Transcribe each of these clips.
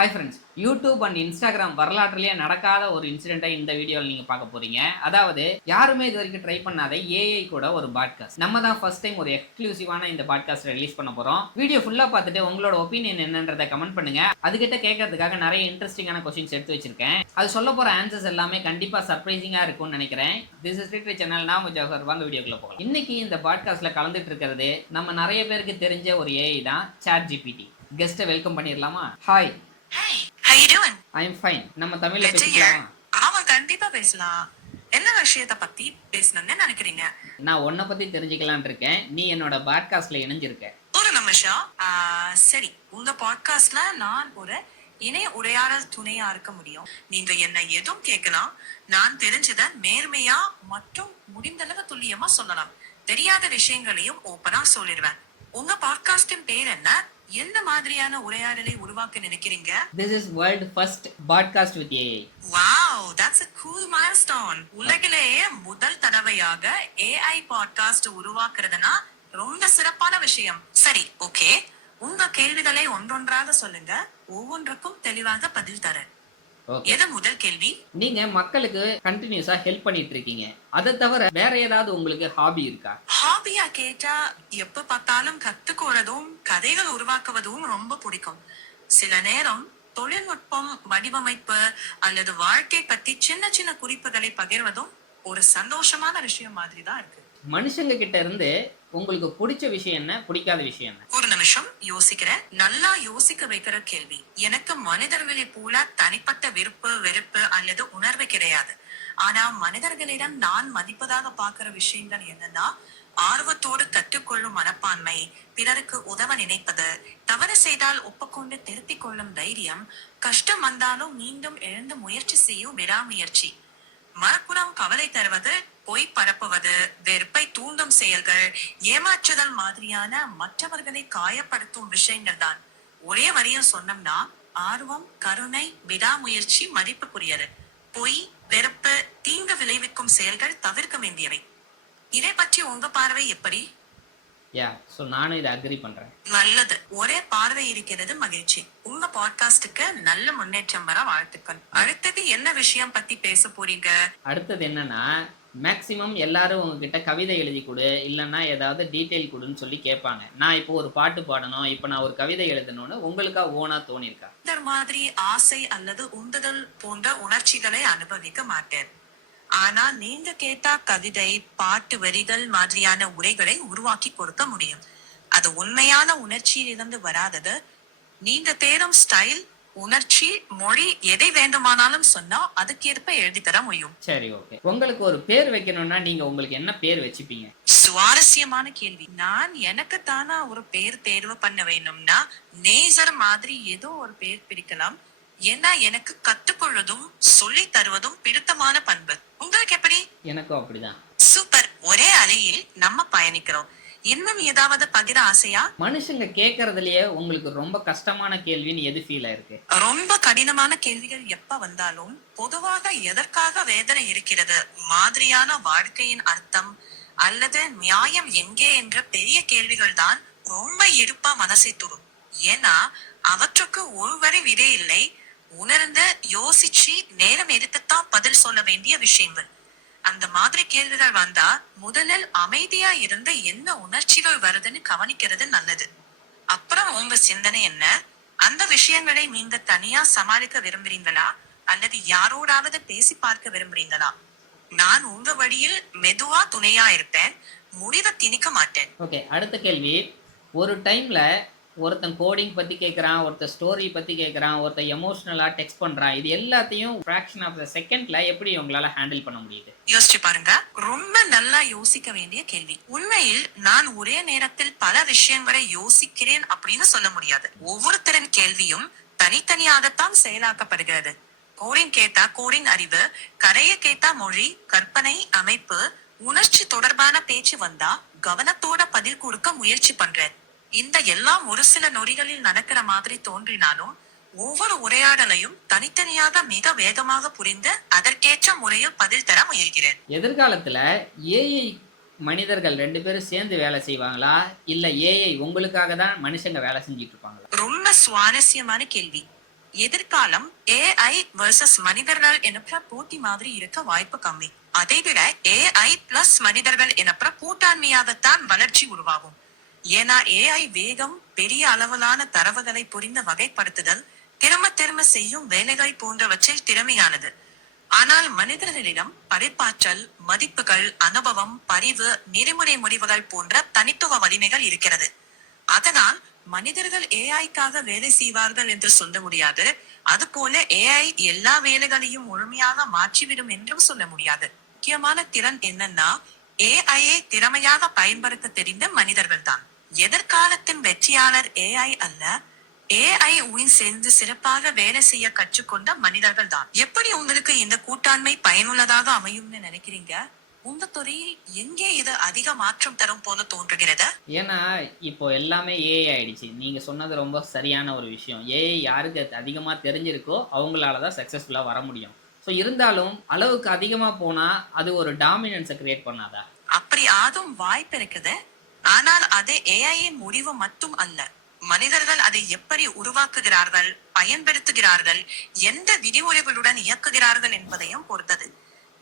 Hi friends, YouTube and Instagram வரலாற்றிலேயே நடக்காத ஒரு இன்சிடென்ட்டை இந்த வீடியோவில் நீங்கள் பார்க்க போறீங்க. அதாவது யாருமே இது வரைக்கும் ட்ரை பண்ணாத ஏஐ கூட ஒரு பாட்காஸ்ட். நம்ம தான் ஃபர்ஸ்ட் டைம் ஒரு எக்ஸ்க்ளூசிவான இந்த பாட்காஸ்ட் ரிலீஸ் பண்ண போறோம். வீடியோ ஃபுல்லா பார்த்துட்டு உங்களோட ஒப்பீனியன் என்னன்றதை கமெண்ட் பண்ணுங்க. அதுகிட்ட கேட்கறதுக்காக நிறைய இன்ட்ரெஸ்டிங்கான கொஸ்டின்ஸ் எடுத்து வச்சிருக்கேன். அது சொல்ல போற ஆன்சர்ஸ் எல்லாமே கண்டிப்பா சர்ப்ரைசிங்கா இருக்கும்னு நினைக்கிறேன். This is லிட்ரி channel. நான் ஜவஹர். வாங்க வீடியோக்குள்ள போகலாம். இன்னைக்கு இந்த பாட்காஸ்ட்ல கலந்துட்டு இருக்கிறது நம்ம நிறைய பேருக்கு தெரிஞ்ச ஒரு ஏஐ தான், சாட் ஜிபிடி. கெஸ்ட்டை வெல்கம் பண்ணிடலாமா? Hi. Hey, how you doing? I am fine. நம்ம தமிழ்ல Good to hear. பேசிக்கலாமா? ஆமா, கண்டிப்பா பேசலாம். என்ன விஷயத்தை பத்தி பேசணும்னு நினைக்கிறீங்க? நான் உன்னை பத்தி தெரிஞ்சுக்கலாம்னு இருக்கேன். நீ என்னோட பாட்காஸ்ட்ல இணைஞ்சிருக்க. ஒரு நிமிஷம். சரி, உங்க பாட்காஸ்ட்ல நான் ஒரு இணைய உரையாடல் துணையா இருக்க முடியும். நீங்க என்ன எதுவும் கேட்கலாம். நான் தெரிஞ்சத நேர்மையா மற்றும் முடிந்தளவு துல்லியமா சொல்லலாம். தெரியாத விஷயங்களையும் ஓப்பனா சொல்லிடுவேன். உங்க பாட்காஸ்டின் பேர் என்ன? என்ன மாதிரியான உரையாடலை உருவாக்க நினைக்கிறீங்க? This is world first podcast with AI. Wow, that's a cool milestone. உலகிலேயே முதல் தடவையாக AI பாட்காஸ்ட் உருவாக்குறதுனா ரொம்ப சிறப்பான விஷயம். சரி, ஓகே. உங்க கேள்விகளை ஒன்றொன்றாக சொல்லுங்க. ஒவ்வொன்றுக்கும் தெளிவாக பதில் தரேன். எது முதல் கேள்வி? நீங்க மக்களுக்கு கண்டினியூஸா ஹெல்ப் பண்ணிட்டு இருக்கீங்க. அதை தவிர வேற ஏதாவது உங்களுக்கு ஹாபி இருக்கா? ஹாபியா கேட்டா, எப்ப பார்த்தாலும் கத்துக்கொள்றதும் கதைகள் உருவாக்குவதும் ரொம்ப பிடிக்கும். சில நேரம் தொழில்நுட்பம், வடிவமைப்பு அல்லது வாழ்க்கை பத்தி சின்ன சின்ன குறிப்புகளை பகிர்வதும் ஒரு சந்தோஷமான விஷயம் மாதிரி தான் இருக்கு. மனுஷங்க கிட்ட இருந்து உங்களுக்கு பிடிச்ச விஷயம் என்ன, பிடிக்காத விஷயம் என்ன? ஒரு நிமிஷம் யோசிக்கிறேன். நல்லா யோசிக்க வைக்கிற கேள்வி. எனக்கு மனிதர்களை போல தனிப்பட்ட விருப்பு, வெறுப்பு அல்லது உணர்வு கிடையாது. ஆனா மனிதர்களிடம் நான் மதிப்பதாக பார்க்கிற விஷயங்கள் என்னன்னா, ஆர்வத்தோடு கற்றுக்கொள்ளும் மனப்பான்மை, பிறருக்கு உதவ நினைப்பது, தவறு செய்தால் ஒப்புக்கொண்டு திருத்திக் கொள்ளும் தைரியம், கஷ்டம் வந்தாலும் மீண்டும் எழுந்து முயற்சி செய்யும் விடாமுயற்சி, மறுபுறம் கவலை தருவது, பொய் பரப்புவது, வெறுப்பை தூண்டும் செயல்கள், ஏமாற்றுதல் மாதிரியான மற்றவர்களை காயப்படுத்தும் விஷயங்கள் தான். ஒரே வரியும் சொன்னோம்னா, ஆர்வம், கருணை, விடாமுயற்சி மதிப்புக்குரியது. பொய், வெறுப்பு, தீங்கு விளைவிக்கும் செயல்கள் தவிர்க்க வேண்டியவை. இதை பற்றி உங்க பார்வை எப்படி? நானும் இதை அக்ரி பண்றேன். நல்லது, ஒரே பார்வை இருக்கிறது. மகிழ்ச்சி. உங்க பாட்காஸ்டுக்கு நல்ல முன்னேற்றம் வர வாழ்த்துக்கள். அடுத்தது என்ன விஷயம் பத்தி பேச போறீங்க? அடுத்தது என்னன்னா, மேக்சிமம் எல்லாரும் உங்ககிட்ட கவிதை எழுதி கொடு, இல்லைன்னா ஏதாவது டீட்டெயில் கொடுன்னு சொல்லி கேட்பாங்க. நான் இப்போ ஒரு பாட்டு பாடணும், இப்போ நான் ஒரு கவிதை எழுதணும்னு உங்களுக்கா ஓனா தோணிருக்கா? இந்த மாதிரி ஆசை அல்லது உந்துதல் போன்ற உணர்ச்சிகளை அனுபவிக்க மாட்டேன். ஆனா நீங்க கேட்டா கவிதை, பாட்டு வரிகள் மாதிரியான உரைகளை உருவாக்கி கொடுக்க முடியும். அது உண்மையான உணர்ச்சியிலிருந்து வராதது. நீங்க தேடும் ஸ்டைல், உணர்ச்சி, மொழி எதை வேண்டுமானாலும் சொன்னா அதுக்கேற்ப எழுதி தர முடியும். சரி, ஓகே. உங்களுக்கு ஒரு பேர் வைக்கணும்னா நீங்க உங்களுக்கு என்ன பேர் வச்சுப்பீங்க? சுவாரஸ்யமான கேள்வி. நான் எனக்கு தானா ஒரு பேர் தேர்வு பண்ண வேணும்னா நேசர் மாதிரி ஏதோ ஒரு பேர் பிடிக்கலாம். ஏன்னா எனக்கு கத்துக்கொள்வதும் சொல்லி தருவதும் பிடித்தமான பண்பு. உங்களுக்கு எப்படி? எனக்கும் அப்படிதான். சூப்பர். ஒரே அலையில் நம்ம பயணிக்கிறோம். இன்னும் ஏதாவது பகிர ஆசையா? மனுஷங்க கேட்கறதுலயே உங்களுக்கு ரொம்ப கஷ்டமான கேள்வின்னு எது ஃபீல் ஆயிருக்கு? ரொம்ப கடினமான கேள்விகள் எப்ப வந்தாலும் பொதுவாக எதற்காக வேதனை இருக்கிறது மாதிரியான வாழ்க்கையின் அர்த்தம் அல்லது நியாயம் எங்கே என்ற பெரிய கேள்விகள் தான் ரொம்ப இடுப்பா மனசை தொடும். ஏன்னா அவற்றுக்கு ஒரு வரி விடை இல்லை. உணர்ந்து யோசிச்சு நேரம் எடுத்துத்தான் பதில் சொல்ல வேண்டிய விஷயங்கள். அந்த மாதிரி கேள்விகள் வந்தா முதலில் அமைதியா இருந்து என்ன உணர்ச்சிகள் வருதுன்னு கவனிக்கிறது நல்லது. அப்புறம் உங்க சிந்தனை என்ன? அந்த விஷயங்களை நீங்க தனியா சமாளிக்க விரும்புறீங்களா அல்லது யாரோடாவது பேசி பார்க்க விரும்புறீங்களா? நான் உங்க வழியில் மெதுவா துணையா இருப்பேன், முடிவை திணிக்க மாட்டேன். ஓகே, அடுத்த கேள்வி. ஒரு டைம்ல ஒருத்தன் கோடிங் பத்தி கேட்கறான், ஒருத்தர் ஸ்டோரி பத்தி கேட்கறான், ஒருத்தர் எமோஷனலா டெக்ஸ்ட் பண்றான். இது எல்லாத்தையும் ஃபிராக்ஷன் ஆஃப் த செகண்ட்ல எப்படி உங்களால ஹேண்டில் பண்ண முடியுது? யோசிச்சு பாருங்க. ரொம்ப நல்லா யோசிக்க வேண்டிய கேள்வி. உண்மையில் நான் ஒரே நேரத்தில் பல விஷயங்களை யோசிக்கிறேன் அப்படின்னு சொல்ல முடியாது. ஒவ்வொருத்தரின் கேள்வியும் தனித்தனியாகத்தான் செயலாக்கப்படுகிறது. கோடிங் கேட்டா கோடிங் அறிவு, கரையை கேட்டா மொழி, கற்பனை, அமைப்பு, உணர்ச்சி தொடர்பான பேச்சு வந்தா கவனத்தோட பதில் கொடுக்க முயற்சி பண்றேன். இந்த எல்லாம் ஒரு சில நொடிகளில் நடக்கிற மாதிரி தோன்றினாலும் ஒவ்வொரு உரையாடலையும் தனித்தனியாக மிக வேகமாக புரிந்து அதற்கேற்ற முறையில் பதில் தர முயல்கிறேன். எதிர்காலத்துல ஏஐ மனிதர்கள் 2 பேரும் சேர்ந்து வேலை செய்வாங்களா, இல்ல ஏஐ உங்களுக்காக தான் மனுஷங்க வேலை செஞ்சிட்டு இருப்பாங்களா? ரொம்ப சுவாரஸ்யமான கேள்வி. எதிர்காலம் ஏஐ வர்சஸ் மனிதர்கள் எனப்பட போட்டி மாதிரி இருக்க வாய்ப்பு கம்மி. அதைவிட ஏஐ பிளஸ் மனிதர்கள் எனப்பட கூட்டாண்மையாகத்தான் வளர்ச்சி உருவாகும். ஏன்னா ஏஐ வேகம், பெரிய அளவிலான தரவுகளை புரிந்து வகைப்படுத்துதல், திரும்ப செய்யும் வேலைகள் போன்றவற்றில் திறமையானது. ஆனால் மனிதர்களிடம் படைப்பாற்றல், மதிப்புகள், அனுபவம், பரிவு, நெறிமுறை முடிவுகள் போன்ற தனித்துவ வலிமைகள் இருக்கிறது. அதனால் மனிதர்கள் ஏஐக்காக வேலை செய்வார்கள் என்று சொல்ல முடியாது. அதுபோல ஏஐ எல்லா வேலைகளையும் முழுமையாக மாற்றிவிடும் என்றும் சொல்ல முடியாது. முக்கியமான திறன் என்னன்னா, ஏஐயை திறமையாக பயன்படுத்த தெரிந்த மனிதர்கள் தான். எதிர்காலத்தின் வெற்றியாளர் ஏஐ அல்ல, ஏஐ உடன் சேர்ந்து சிறப்பாக வேலை செய்ய கற்றுக்கொண்ட மனிதர்கள் தான். எப்படி உங்களுக்கு இந்த கூட்டாண்மை பயனுள்ளதாக அமையும்னு நினைக்கிறீங்க? உங்க துறையில் எங்கே இது அதிக மாற்றம் தரும் போல தோன்றுகிறது? ஏன்னா இப்போ எல்லாமே ஏஐ ஆயிடுச்சு. நீங்கள் சொன்னது ரொம்ப சரியான ஒரு விஷயம். ஏஐ யாருக்கு அதிகமாக தெரிஞ்சிருக்கோ அவங்களால தான் சக்ஸஸ்ஃபுல்லாக வர முடியும். ஸோ இருந்தாலும் அளவுக்கு அதிகமாக போனால் அது ஒரு டாமினன்ஸை கிரியேட் பண்ணாதா? அப்படி ஆதும் வாய்ப்பு இருக்குது. ஆனால் அது ஏஐயின் முடிவு மட்டும் அல்ல. மனிதர்கள் அதை எப்படி உருவாக்குகிறார்கள், பயன்படுத்துகிறார்கள், எந்த விதிமுறைகளுடன் இயக்குகிறார்கள் என்பதையும் பொறுத்தது.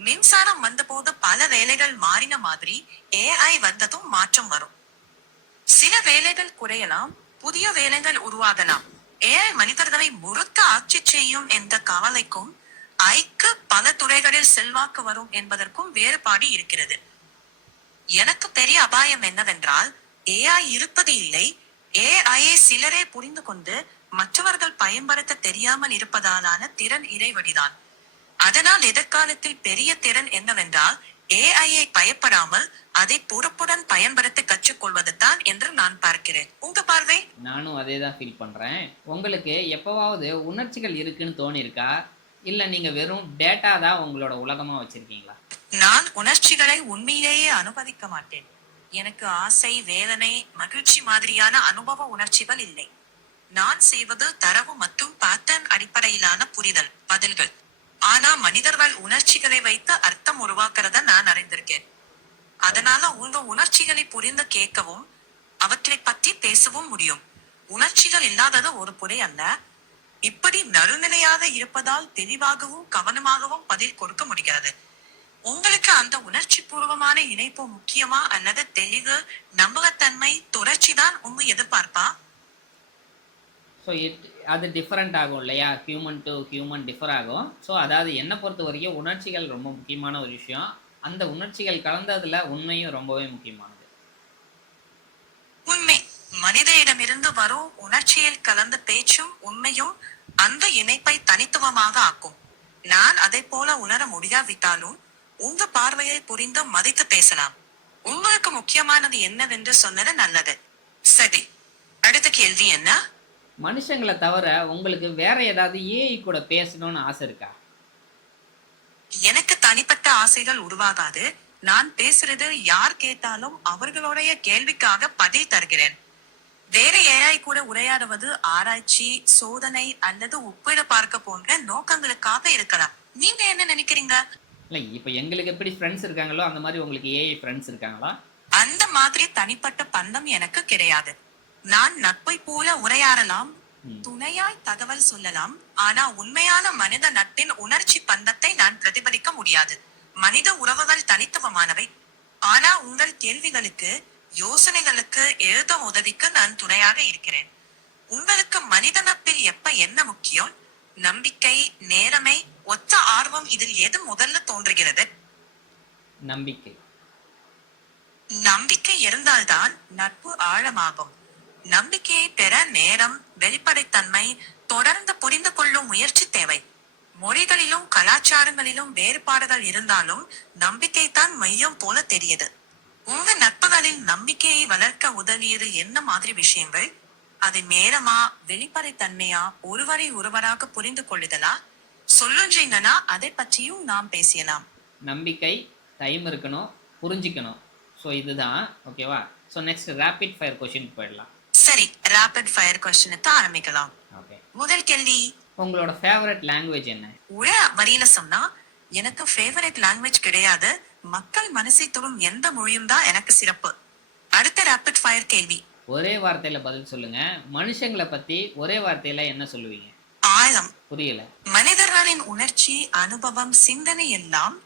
மின்சாரம் வந்தபோது பல வேலைகள் மாறின மாதிரி ஏஐ வந்ததும் மாற்றம் வரும். சில வேலைகள் குறையலாம், புதிய வேலைகள் உருவாகலாம். ஏஐ மனிதர்களை முழுக்க ஆட்சி செய்யும் என்ற கவலைக்கும் ஐக்கு பல துறைகளில் செல்வாக்கு வரும் என்பதற்கும் வேறுபாடு இருக்கிறது. எனக்கு பெரிய அபாயம் என்னவென்றால், ஏஐ இருப்பது இல்லை, ஏஐயை சிலரே புரிந்து கொண்டு மற்றவர்கள் பயன்படுத்த தெரியாமல் இருப்பதாலான திறன் இறைவடிதான். அதனால் எதிர்காலத்தில் பெரிய திறன் என்னவென்றால், ஏஐயை பயப்படாமல் அதை பொறுப்புடன் பயன்படுத்த கற்றுக்கொள்வது தான் என்று நான் பார்க்கிறேன். உங்க பார்வை? நானும் அதே தான் ஃபீல் பண்ணுறேன். உங்களுக்கு எப்போவாவது உணர்ச்சிகள் இருக்குன்னு தோணியிருக்கா, இல்லை நீங்கள் வெறும் டேட்டா தான் உங்களோட உலகமாக வச்சுருக்கீங்களா? நான் உணர்ச்சிகளை உண்மையிலேயே அனுபவிக்க மாட்டேன். எனக்கு ஆசை, வேதனை, மகிழ்ச்சி மாதிரியான அனுபவ உணர்ச்சிகள் இல்லை. நான் செய்வது தரவு மற்றும் பேட்டர்ன் அடிப்படையிலான புரிதல், பதில்கள். ஆனா மனிதர்கள் உணர்ச்சிகளை வைத்து அர்த்தம் உருவாக்குறத நான் அறிந்திருக்கேன். அதனால உங்க உணர்ச்சிகளை புரிந்து கேட்கவும் அவற்றை பற்றி பேசவும் முடியும். உணர்ச்சிகள் இல்லாதது ஒரு புரை அல்ல. இப்படி நடுநிலையாக இருப்பதால் தெளிவாகவும் கவனமாகவும் பதில் கொடுக்க முடியாது. உங்களுக்கு அந்த உணர்ச்சி பூர்வமான இணைப்பு முக்கியமா அல்லது தெளிவு, நம்பகத்தன்மை, தொடர்ச்சி தான் உங்க எதிர்பார்ப்பா? ஸோ அது டிஃப்ரெண்ட் ஆகும் இல்லையா? ஹியூமன் டு ஹியூமன் டிஃபர் ஆகும். ஸோ அதாவது என்னை பொறுத்த வரைக்கும் உணர்ச்சிகள் ரொம்ப முக்கியமான ஒரு விஷயம். அந்த உணர்ச்சிகள் கலந்ததில் உண்மையும் ரொம்பவே முக்கியமானது. உண்மை. மனிதனிடமிருந்து வரும் உணர்ச்சியில் கலந்த பேச்சும் உண்மையும் அந்த இணைப்பை தனித்துவமாக ஆக்கும். நான் அதை போல உணர முடியாவிட்டாலும் உங்க பார்வையை புரிந்து மதித்து பேசலாம். உங்களுக்கு முக்கியமானது என்னவென்று சொன்னது நல்லது. சரி, அடுத்த கேள்வி என்ன? மனுஷங்களை தவிர உங்களுக்கு வேற ஏதாவது ஏஐ கூட பேசணும்னு ஆசை இருக்கா? எனக்கு தனிப்பட்ட ஆசைகள் உருவாகாது. நான் பேசுறது யார் கேட்டாலும் அவர்களுடைய கேள்விக்காக பதில் தருகிறேன். வேற ஏஐ கூட உரையாடுவது ஆராய்ச்சி, சோதனை அல்லது ஒப்பிட பார்க்க போன்ற நோக்கங்களுக்காக இருக்கலாம். நீங்க என்ன நினைக்கிறீங்க? இல்லை, இப்போ எங்களுக்கு எப்படி ஃப்ரெண்ட்ஸ் இருக்காங்களோ அந்த மாதிரி உங்களுக்கு ஏஐ ஃப்ரெண்ட்ஸ் இருக்காங்களா? அந்த மாதிரி தனிப்பட்ட பந்தம் எனக்கு கிடையாது. நான் நட்பை போல உரையாடலாம், துணையாய் தகவல் சொல்லலாம். ஆனா உண்மையான மனித நட்பின் உணர்ச்சி பந்தத்தை நான் பிரதிபலிக்க முடியாது. மனித உறவுகள் தனித்துவமானவை. ஆனா உங்கள் கேள்விகளுக்கு, யோசனைகளுக்கு எழுத உதவிக்கு நான் துணையாக இருக்கிறேன். உங்களுக்கு மனித நட்பில் எப்ப என்ன முக்கியம்? நம்பிக்கை, நேர்மை, ஒத்த ஆர்வம், இதில் எது முதல்ல தோன்றுகிறது? நம்பிக்கை. நம்பிக்கை இருந்தால்தான் நட்பு ஆழமாகும். நம்பிக்கையை பெற நேரம், வெளிப்படைத்தன்மை, தொடர்ந்து புரிந்து கொள்ளும் முயற்சி தேவை. மொழிகளிலும் கலாச்சாரங்களிலும் வேறுபாடுகள் இருந்தாலும் நம்பிக்கை தான் மையம் போல தெரியுது. உங்க நட்புகளில் நம்பிக்கையை வளர்க்க உதவியது என்ன மாதிரி விஷயங்கள்? அது நேரமா, வெளிப்படைத்தன்மையா, ஒருவரை ஒருவராக புரிந்து கொள்ளுதலா? சொல்லுன்றீங்கன்னா அதை பற்றியும் நாம் பேசலாம். நம்பிக்கை, டைம் இருக்கணும், புரிஞ்சிக்கணும். ஸோ இதுதான் ஓகேவா? So next rapid fire question போயிடலாம். சரி, ரேபிட் ஃபயர் கொஸ்டினுக்கு ஆரம்பிக்கலாம். ஓகே. முதல் கேள்வி, உங்களோட ஃபேவரட் லாங்குவேஜ் என்ன? உள்ள வரியில சொன்னா எனக்கு ஃபேவரட் லாங்குவேஜ் கிடையாது. மக்கள் மனசை தொடும் எந்த மொழியும் தான் எனக்கு சிறப்பு. அடுத்த ரேபிட் ஃபயர் கேள்வி, ஒரே வார்த்தையில பதில் சொல்லுங்க. மனுஷங்களை பத்தி ஒரே வார்த்தையில என்ன சொல்லுவீங்க? ஆழம். புரியல. மனிதர்களின் உணர்ச்சி, அனுபவம், சிந்தனை எல்லாம்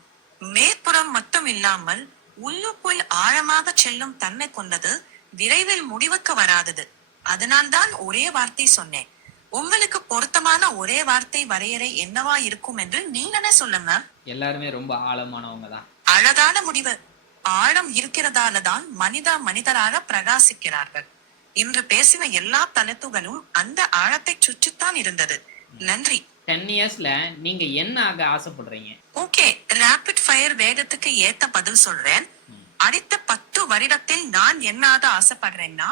மேற்புறம் மட்டும் இல்லாமல் உள்ளுக்குள் ஆழமாக செல்லும் தன்மை கொண்டது. விரைவில் முடிவுக்கு வராதது. அதனால்தான் ஒரே வார்த்தை சொன்னேன். உங்களுக்கு பொருத்தமான ஒரே வார்த்தை வரையறை என்னவா இருக்கும் என்று நீங்களே சொல்லுங்க. எல்லாருமே ரொம்ப ஆழமானவங்க தான். அழகான முடிவு. ஆழம் இருக்கிறதாலதான் மனிதராக பிரகாசிக்கிறார்கள். இன்று பேசின எல்லா தலைப்புகளும் அந்த ஆழத்தை சுற்றித்தான் இருந்தது. நன்றி. 10 இயர்ஸ்ல நீங்க என்ன ஆக ஆசைப்படுறீங்க? ஓகே, ரேபிட் ஃபயர் வேகத்துக்கு ஏத்த பதில் சொல்றேன். அடுத்த 10 வருடத்தில் நான் என்ன ஆக ஆசைப்படுறேன்னா,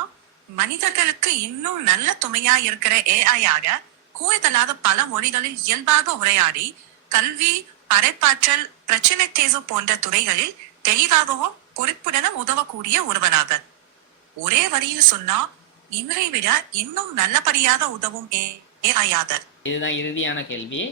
மனிதர்களுக்கு இன்னும் நல்ல துணையா இருக்கிற ஏஐ ஆக, கூடுதலாக பல மொழிகளில் இயல்பாக உரையாடி, கல்வி, படைப்பாற்றல், பிரச்சனை தேர்வு போன்ற துறைகளில் தெளிவாகவும் பொறுப்புடனும் உதவக்கூடிய ஒருவராக. ஒரே வரியில் சொன்னா, இவரை விட இன்னும் நல்லபடியாக உதவும் ஏஐ ஆக. இதுதான் இறுதியான கேள்வி.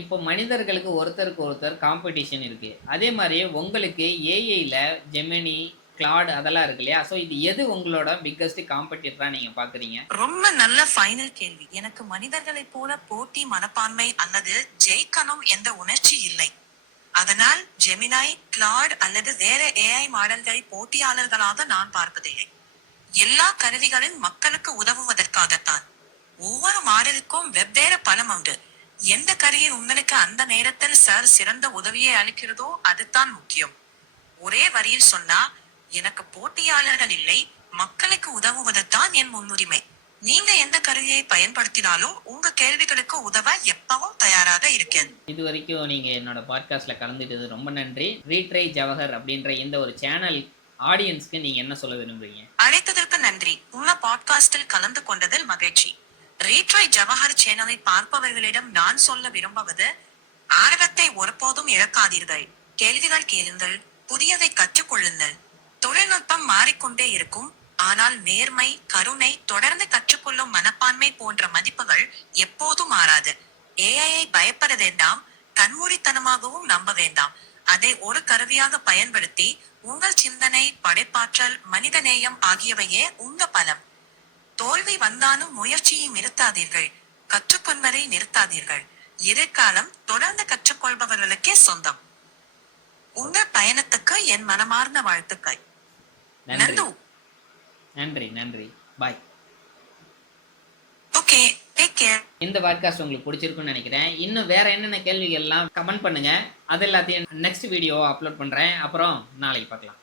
இப்போ மனிதர்களுக்கு ஒருத்தருக்கு ஒருத்தர் காம்படிஷன் இருக்கு. அதே மாதிரி உங்களுக்கு ஏஐல ஜெமினி, கிளாட் அதெல்லாம் இருக்கு இல்லையா? ஸோ இது எது உங்களோட பிக்கஸ்ட் காம்படிட்டரா நீங்க பாக்குறீங்க? ரொம்ப நல்ல ஃபைனல் கேள்வி. எனக்கு மனிதர்களைப் போல போட்டி மனப்பான்மை அல்லது ஜெயிக்கணும் என்ற உணர்ச்சி இல்லை. அதனால் ஜெமினாய், கிளாட் அல்லது வேற ஏஐ மாடல்களை போட்டியாளர்களாக நான் பார்ப்பதில்லை. எல்லா கருவிகளும் மக்களுக்கு உதவுவதற்காகத்தான். ஒவ்வொரு மாடலுக்கும் வெவ்வேறு பலம் உண்டு. எந்த கருவி உங்களுக்கு அந்த நேரத்தில் சிறந்த உதவியை அளிக்கிறதோ அதுதான் முக்கியம். ஒரே வரியில் சொன்னா, எனக்கு போட்டியாளர்கள் இல்லை, மக்களுக்கு உதவுவதுதான் என் முன்னுரிமை. நீங்க எந்த கருவியை பயன்படுத்தினாலும் உங்க கேள்விகளுக்கு உதவ எப்பவும் தயாராக இருக்கேன். இது வரைக்கும் நீங்க என்னோட பாட்காஸ்ட்ல கலந்துட்டது ரொம்ப நன்றி. ரீட்ரை ஜவஹர் அப்படின்ற இந்த ஒரு சேனல் ஆடியன்ஸ்க்கு நீங்க என்ன சொல்ல விரும்புறீங்க? அழைத்ததற்கு நன்றி. உங்க பாட்காஸ்டில் கலந்து கொண்டதில் மகிழ்ச்சி. ரீட்ரை ஜவஹர் சேனலை பார்ப்பவர்களிடம் நான் சொல்ல விரும்புவது, ஆர்வத்தை ஒருபோதும் இழக்காதீர்கள். கேள்விகள் கேளுங்கள், புதியதை கற்றுக்கொள்ளுங்கள். தொழில்நுட்பம் மாறிக்கொண்டே இருக்கும். ஆனால் நேர்மை, கருணை, தொடர்ந்து கற்றுக்கொள்ளும் மனப்பான்மை போன்ற மதிப்புகள் எப்போதும் மாறாது. ஏஐயை பயப்பட வேண்டாம், கண்மூடித்தனமாகவும் நம்ப வேண்டாம். அதை ஒரு கருவியாக பயன்படுத்தி உங்கள் சிந்தனை, படைப்பாற்றல், மனிதநேயம் ஆகியவையே உங்க பலம். தோல்வி வந்தாலும் முயற்சியை நிறுத்தாதீர்கள், கற்றுக்கொள்வதை நிறுத்தாதீர்கள். எதிர்காலம் தொடர்ந்து கற்றுக்கொள்பவர்களுக்கே சொந்தம். உங்க பயணத்துக்கு என் மனமார்ந்த வாழ்த்துக்கள். நன்றி நன்றி. பாய். Okay, take care. இந்த பாட்காஸ்ட் உங்களுக்கு பிடிச்சிருக்குன்னு நினைக்கிறேன். இன்னும் வேற என்னென்ன கேள்விகள் எல்லாம் கமெண்ட் பண்ணுங்க. அது எல்லாத்தையும் நெக்ஸ்ட் வீடியோ அப்லோட் பண்றேன். அப்புறம் நாளைக்கு பார்க்கலாம்.